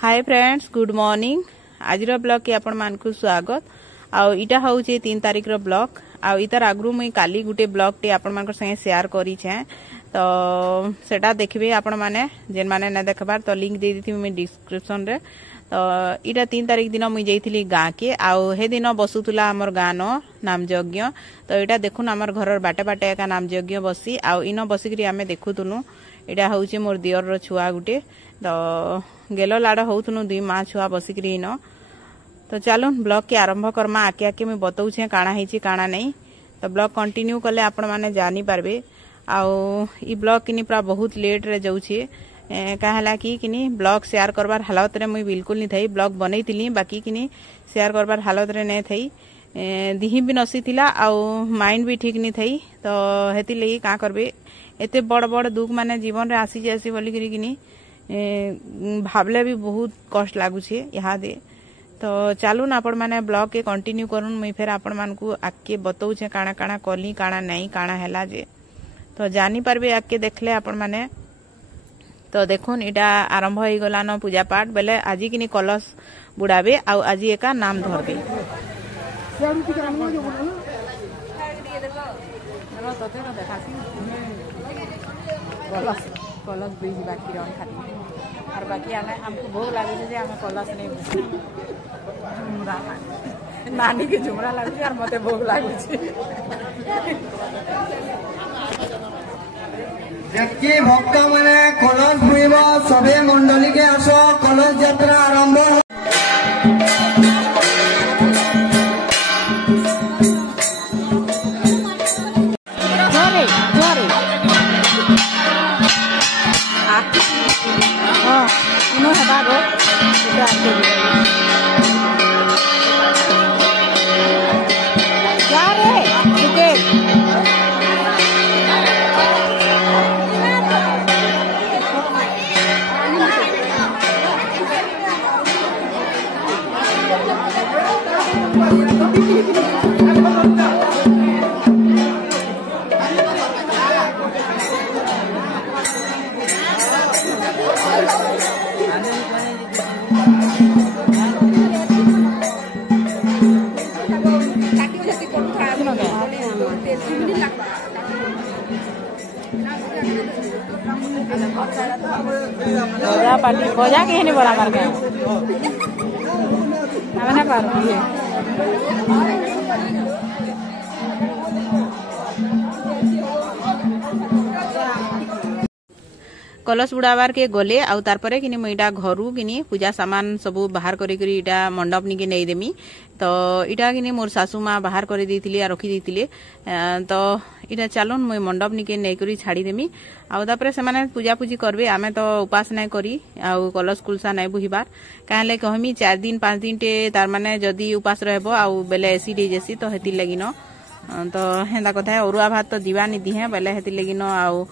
Hi friends good morning आज blog के आपण मानकु स्वागत आउ इटा हूँ 3 तारिख रो ब्लॉग आउ इतार आगु मुई काली गुटे ब्लॉग टे आपण मान संगे शेयर करी छे तो सेटा देखबे आपण माने जेन माने न देखबार तो लिंक दे दी मुई डिस्क्रिप्शन रे तो इटा 3 तारिख दिन मुई जाइथिली गाँ के आउ हे दिन बसुतुला हमर गाँ नो नाम यज्ञ तो इटा देखुन हमर घर बाटे बाटे का नाम यज्ञ बसी आउ इनो बसिकरी आमे देखुतुनु इटा हूँ मोर दियर रो छुआ गुटे तो गेलो लाड़ होतनु 2 माँ छुआ बसिकरी इनो तो चलो ब्लॉग के आरंभ करमा आके आके मैं बताऊे काना है काना नहीं तो ब्लॉग कंटिन्यू कले आपण माने जानी पारबे आउ ई ब्लॉग किनी पूरा बहुत लेट रे जाउछे कहला कि किनी ब्लॉग शेयर करबार हालत रे मुई बिल्कुल नहीं थई ब्लॉग बनैतिली बाकी किनी शेयर करबार हालत रे नहीं थई दिही भी नसी थिला आउ माइंड भी ठीक नहीं थई तो हेति लई का करबे एते बड़ बड़ दुख माने जीवन रे आसी जासी बोली करी किनी भावले भी बहुत कष्ट लागुछे यहाँ दे तो चलू ना आपण माने ब्लॉग के कंटिन्यू करूँ मुई फिर आपण मान को आके बताऊे काना काना कली काना नहीं काना हैला जे तो जानी पारबे आके देखले आपण माने तो देखुन इटा आरंभ हो गला न पूजा पाठ बेले आज किनी कलश बुड़ाबे आउ आज एका नाम धरबे कलश बीज बाकी रन खाती और बाकी हमको भोग लगे आम कलश नहीं नानी के झुमरा लगे और मत भोग लगे भक्त मैंने कलश बुईब सबे मंडली के आस कलश यात्रा आरंभ पार्टी बजा के नहीं बड़ा मार के हमें ना पारो कलश बुड़ाबार के गले आउ तार परे किनी मुईटा घरु किनी पूजा सामान सब बाहर करी करी इटा मंडप निके नहीं देमी तो इटा किनी मोर सासू माँ बाहर कर देथिले रखी देथिले तो इटा चलन मुई मंडप निके नहीं करी छाड़ी देमी आउ तापरे से माने पूजा पूजी करबे आमे तो उपास नहीं करी आउ कलश कुलसा नहीं बुहिबार कहले कहमी 4 दिन 5 दिन टे तार माने जदी उपास रहबो आउ बेले एसिड हे जेसी तो हेति लगी न तो हेंदा कथा है अरुआ भात तो दीवा नहीं दिहे बेले हेति लगी न आउ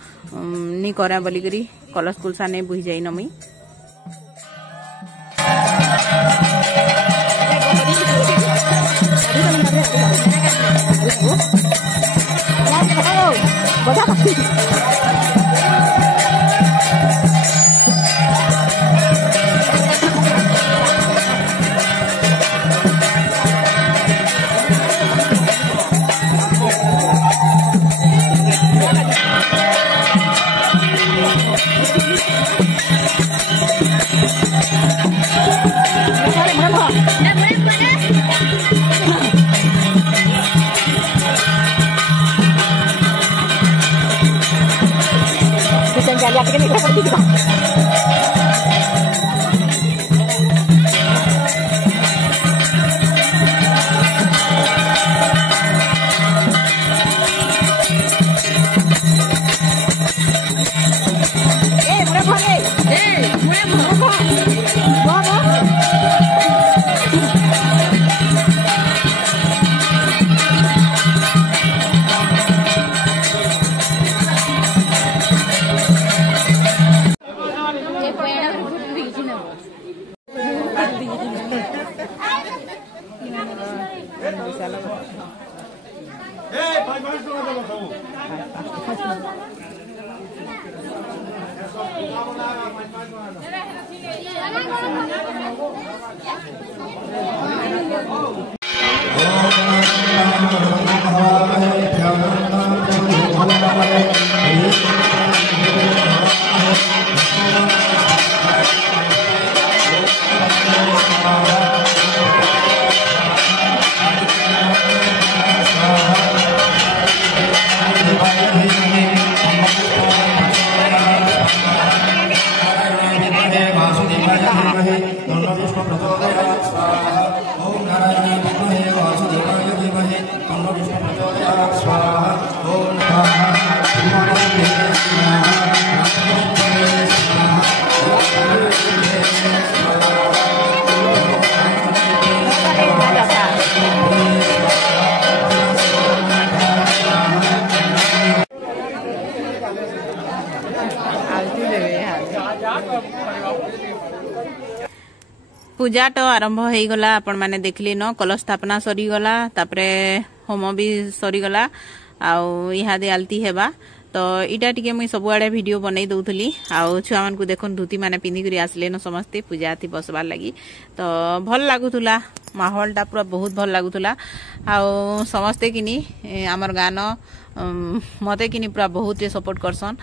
नी करे बोली करी कलश कुलसा नहीं बुहि जाई न मुई पूजा तो आरंभ हो गला आपण माने देखली न कलश स्थापना सरी गला तापरे होम भी सरी गला आउ इहादे आलती हेबा तो इटा टिके मुई सब आड़े वीडियो बनई दउथली आउ छुआ मन को देखन धुती माने पिंदी करी आसले न समस्ते पूजा थी बसबार लगी तो भल लागुतुला माहौल टा पूरा बहुत भल लागुतुला आउ समस्ते किनी हमर गान मते किनी पूरा बहुत सपोर्ट करसन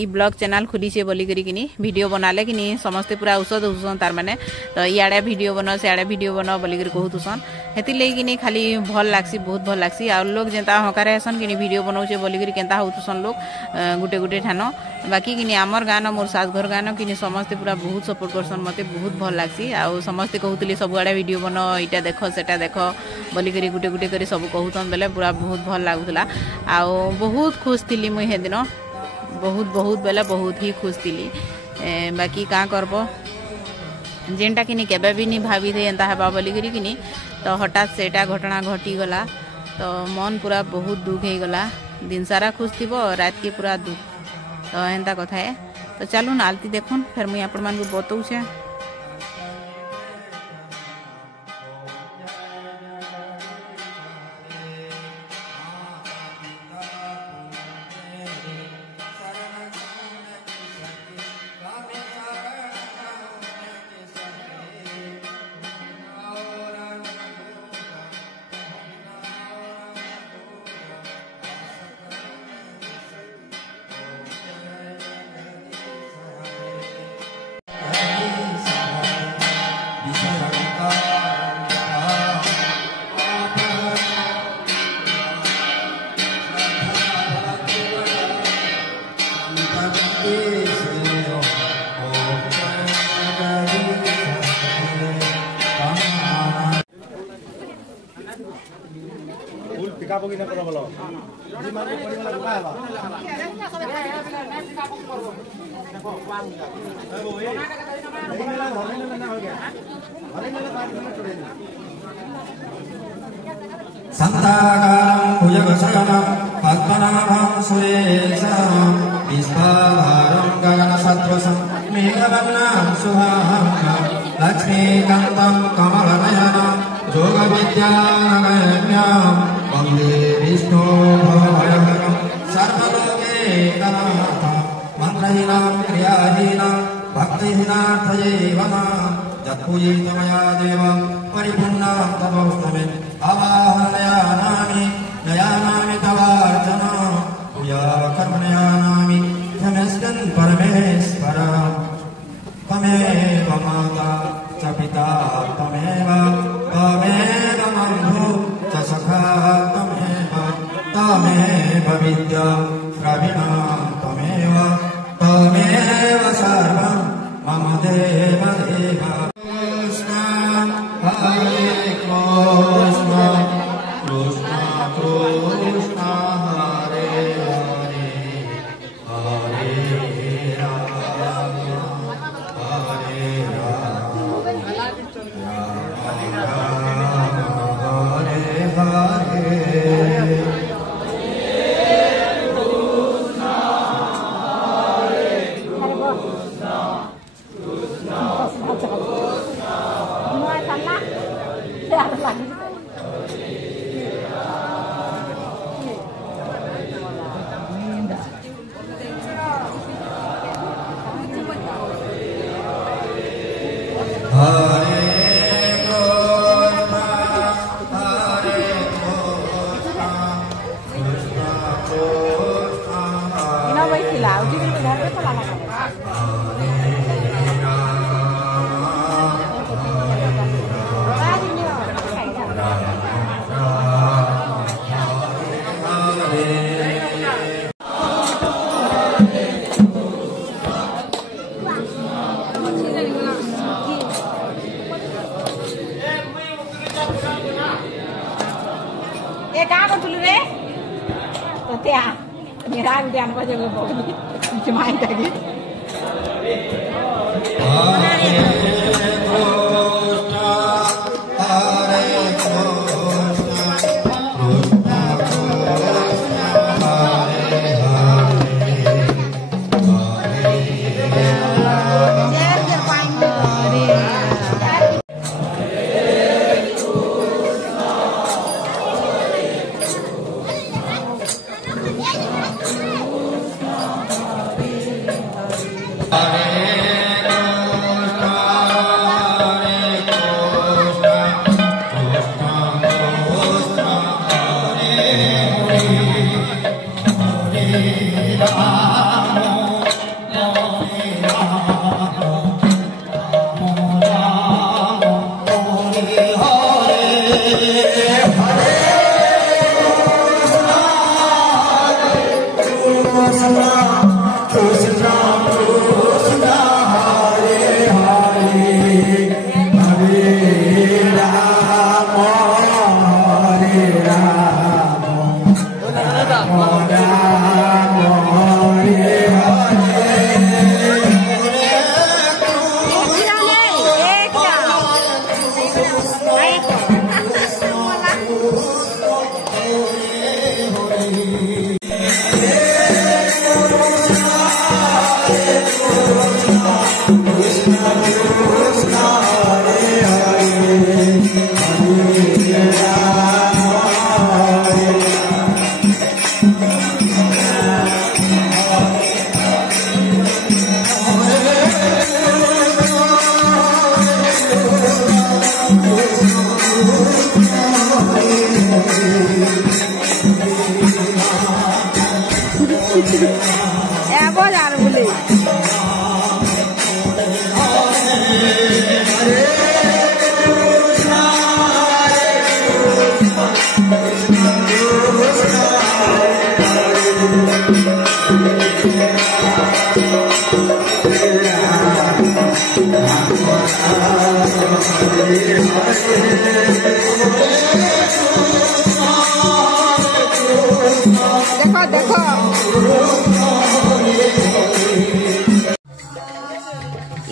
ई ब्लॉग चैनल खुली छे बोली करी किनी वीडियो बनाले किनी समस्ते पूरा औषध उसन तार माने तो इयाडे वीडियो बनो से आडे वीडियो बनो बोली करी कहूतुसन हेति लेई किनी खाली भल लागसी बहुत भल लागसी आ लोग जेंता हकारे हसन किनी वीडियो बनाउछे बोली करी केंता होतुसन लोग गुटे गुटे ठानो बाकी किनी हमर गान मोर सास घर गान किनी समस्ते पूरा बहुत सपोर्ट करसन मते बहुत भल लागसी आ समस्ते कहूतली सब आडे वीडियो बनो इटा देखो सेटा देखो बोली करी गुटे गुटे करी सब कहूतन बेले पूरा बहुत भल लागुतला आ बहुत खुश थी मुई हे दिन बहुत बहुत बेले बहुत ही खुश थी बाकी का करब जेनटा किनी केबे भी नहीं भाभी थे एंता हेबा बोली करी किनी तो हठात सेटा घटना घटी गला तो मन पूरा बहुत दुख हो गला दिन सारा खुश थी रात के पूरा दुख तो एंता कथा है तो चलून आलती देखुन फिर मुई आपण मान को बताऊछे पिका पकी न करो बोलो जी मान को पड़ी वाला का संताकारं भुजगशयनं पद्मनाभं सुरेशं विश्वाधारं गगनसदृशं मेघवर्णं शुभां लक्ष्मीकान्तं कमलनयनं योगविद्यानगम्यं वन्दे विष्णु भवभयहरं सर्वलोकैकनाथं मन्त्रहीनं क्रियाहीनं भक्तिहीनार्थजीवनं यत्पूजित मया देवं परिपूर्णं तपोस्तमे आवाहनयानामि नयानामि तवार्चना पूजा कर्मणयानामि क्षमस्कन् परमेश्वर त्वमेव माता च पिता त्वमेव त्वमेव बन्धु च सखा त्वमेव विद्या द्रविणा त्वमेव त्वमेव सर्वं मम देव देव कृष्ण हरे कृष्ण कृष्ण कृष्ण हरे हरे हरे राम हरे राम हरे हरे Gracias.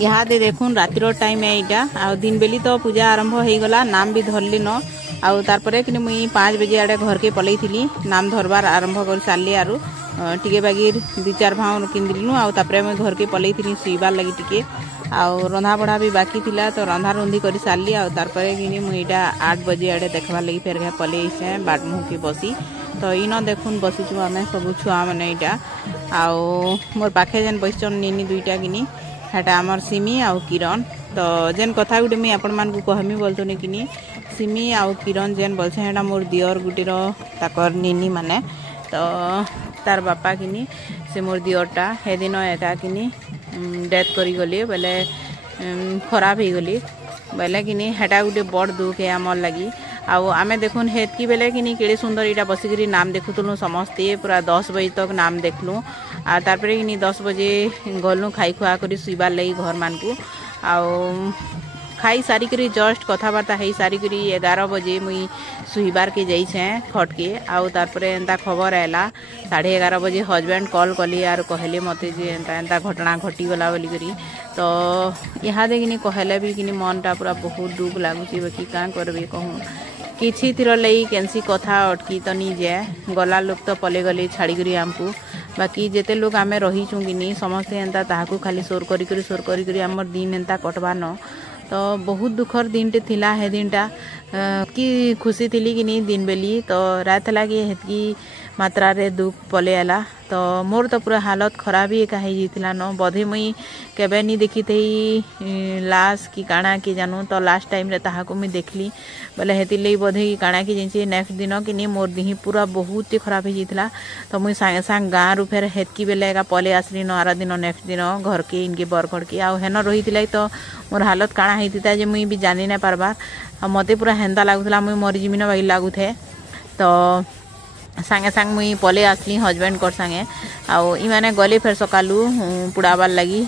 इहादे देखुन रातिर टाइम है इटा आ दिन बेली तो पूजा आरंभ हो गला नाम भी धरली न आउ तारपरे कि मुई 5 बजे आड़े घर के पलई थी नाम धरबार आरंभ कर सारली आरु टिके बागिर 2-4 भाव किनदिलु आउ तापरे मुई घर के पलई थी सुईबार लगी टिके आउ रंधा बढ़ा भी बाकी थिला तो रंधा रुंधी कर सारली आउ तारपरे कि मुई इटा 8 बजे आड़े देखबार लगी फेर घे पलई से बाट मुह के बसी तो इन देखुन बसीचु आमे सब छुआ माने इटा आउ मोर पाखे जेन बैसन निनी दुईटा किनी हेटा आमर सिमी आउ किरण तो जेन कथा गुटे मुई आपण मानकु कहमी बोलतोनी किनी सिमी आउ किरण जेन बोलछे हेटा मोर दियर गुटेर ताकर निनी माने तो तार बापा किनी से मोर दियरटा हे दिन एका किनी डेथ करी गली बेले खराब हो गली बेले किनी हेटा गुटे बड़ दुख है आमर लगी आउ आमे देखुन हेतकी बेले किनी केड़े सुंदर इटा बसिकरी नाम देखुतलु समस्ते पूरा 10 बजे तक नाम देखलु आ तारपरे किनी 10 बजे गलनु खाई खुआ करी सुईबार लगी घर मानकु आउ खाई सारी करी जस्ट कथबार्ता है सारी करी 11 बजे मुई सुईबार के जाइछे खटके आउ तारपरे एंता खबर आयला 11:30 बजे हस्बैंड कॉल कली आर कहले मते जे एंता एंता घटना घटी गला बोली करी तो यहाँ देखिनी कहले भी किनी मनटा पूरा बहुत दुख लागुची बाकी का करबे कहूँ किछि थिर लई केनसी कथा अटकी तो नी जाए गला लोक तो पले गले छाड़ी करी हमको बाकी जेते लोग आमे रही चुंगिनी समस्ते एंता ताहाकू खाली सोर करी हमर दिन एंता कटबा न तो बहुत दुखर दिनटे थिला है दिनटा कि खुशी थिली कि नहीं दिन बेली तो रात लगे हेतकी मात्रा रे दुख पले आला तो मोर तो पूरा हालत खराब ही एका हो जाता न बोधे मुई केबे नहीं देखी थी लाश कि काଣା कि जानू तो लास्ट टाइम रे ताहा को मुई देखली बोले हेति लई बोधे कि काଣା कि जिनसी नेक्स्ट दिन कि नहीं मोर दिही पूरा बहुत ही खराब हो जाता तो मुई सांगे सांग गाँव रु फेर हेतकी बेले एका पले आसली न आरा दिन नेक्स्ट दिन घर के इनके बरगढ़ के आउ हेन रही तो मोर हालत काଣା होता जे मुई भी जानी नहीं पारबार मते पूरा हेन्ता लगुला मुई मरी जिमी न बाई लगुथे तो सांगे सांग मुई पले आसली हजबैंड कर सांगे आउ इमाने गले फिर सकालू पुड़ाबार लगी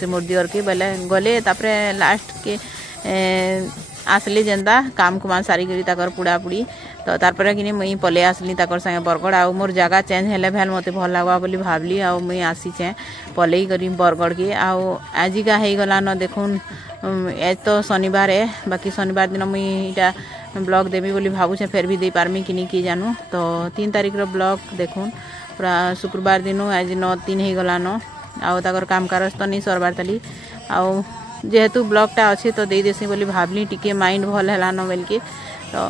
से मोर दियर के बोले गले तापरे लास्ट के आसली जेनता काम कुमान सारी करी ताकर पुड़ा पुड़ी तो तारपरे कि मुई पले आसली ताकर संगे बरगढ़ आउ मोर जगह चेंज हेले भेल मते भल लागवा बोली भाबली आउ मुई आसीचे पले करी बरगढ़ के आउ आजिका हे गला न देखुन ए तो शनिवार है बाकी शनिवार दिन मुई इटा ब्लॉग देवी बोली भावुचे फिर भी दे पारमी कि नहीं कि जानू तो 3 तारिख रो ब्लॉग देखुन पूरा शुक्रवार दिन आज 9-3 हो गला न आउ ताकर काम कारज तो नहीं सरबार तली आउ जेहेतु ब्लॉगटा अच्छे तो दे देसी बोली भावली टिके माइंड भल है न बोल के तो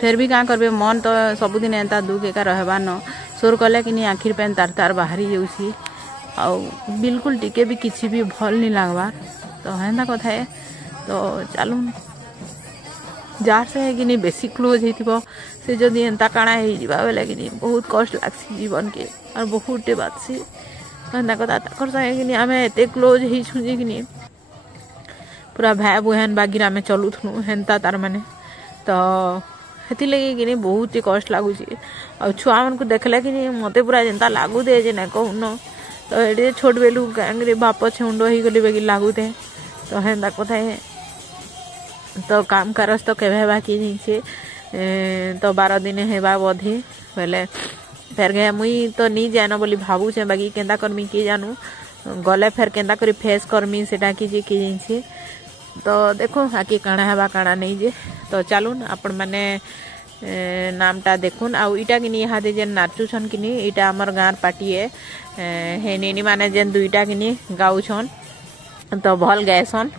फिर भी क्या करबे मन तो सबुदिन एंता दुख एका रहबा न सोर कले कि नहीं आखिर पेन तार तार बाहरी जाऊसी आउ बिल्कुल टिके भी किसी भी भल नहीं लगवा तो हेन्ता कथा है तो चलू जार से है कि नहीं बेसी क्लोज हो से जदि एंता काଣା हो बेले कि नहीं बहुत कष्ट लागसी जीवन के और बहुत बात सी हेन्ता कथा ताकर संगे कि नहीं आम एते क्लोज हो कि नहीं पूरा भाई बहन बागिर आम चलुथनु हेन्ता तार माने तो हेती लगे कि नहीं बहुत ही कष्ट लगुच और छुआ मन को देखले कि नहीं मते पूरा जेनता लागू दे जे ना कहून तो ये छोट बेलू गांगरे बाप छुंड हो गली बेगी लागुते तो हेन्ता कथा है तो काम कारज तो केवे बाकी नहीं से तो 12 दिन हेबा बोधे बोले फेर गए मुई तो नहीं जान बोली भावुचे बाकी केन्ता करमी कि जानू गले फेर केन्ता करी फेस करमी सेटा कि जे तो देखो आके काଣା हेबा काଣା नहीं जे तो चलून आपण माने नामटा देखुन आउ इटा कि नहीं हादे जेन नाचुछन कि नहीं इटा हमर गाँर पार्टी है हे नेनी माने जेन दुईटा कि नहीं गाउछन तो भल गएसन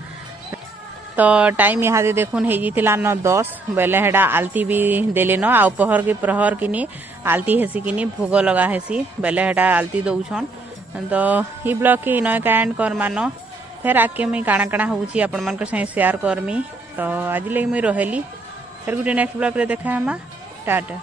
तो टाइम यहाँ दे देखुन हे जीतिला न 10 बेले हेडा आलती भी देले न आउ पहर के प्रहर कि नहीं आलती हेसी कि नहीं भोग लगा हेसी बेले हेडा आलती दउछन तो ई ब्लॉग के न कांड कर मान फिर आके मुई काଣା काଣା होउची आपण मन संगे शेयर करमी तो आज लगे मुई रहेली फिर गुटे नेक्स्ट ब्लॉग रे देखा टाटा।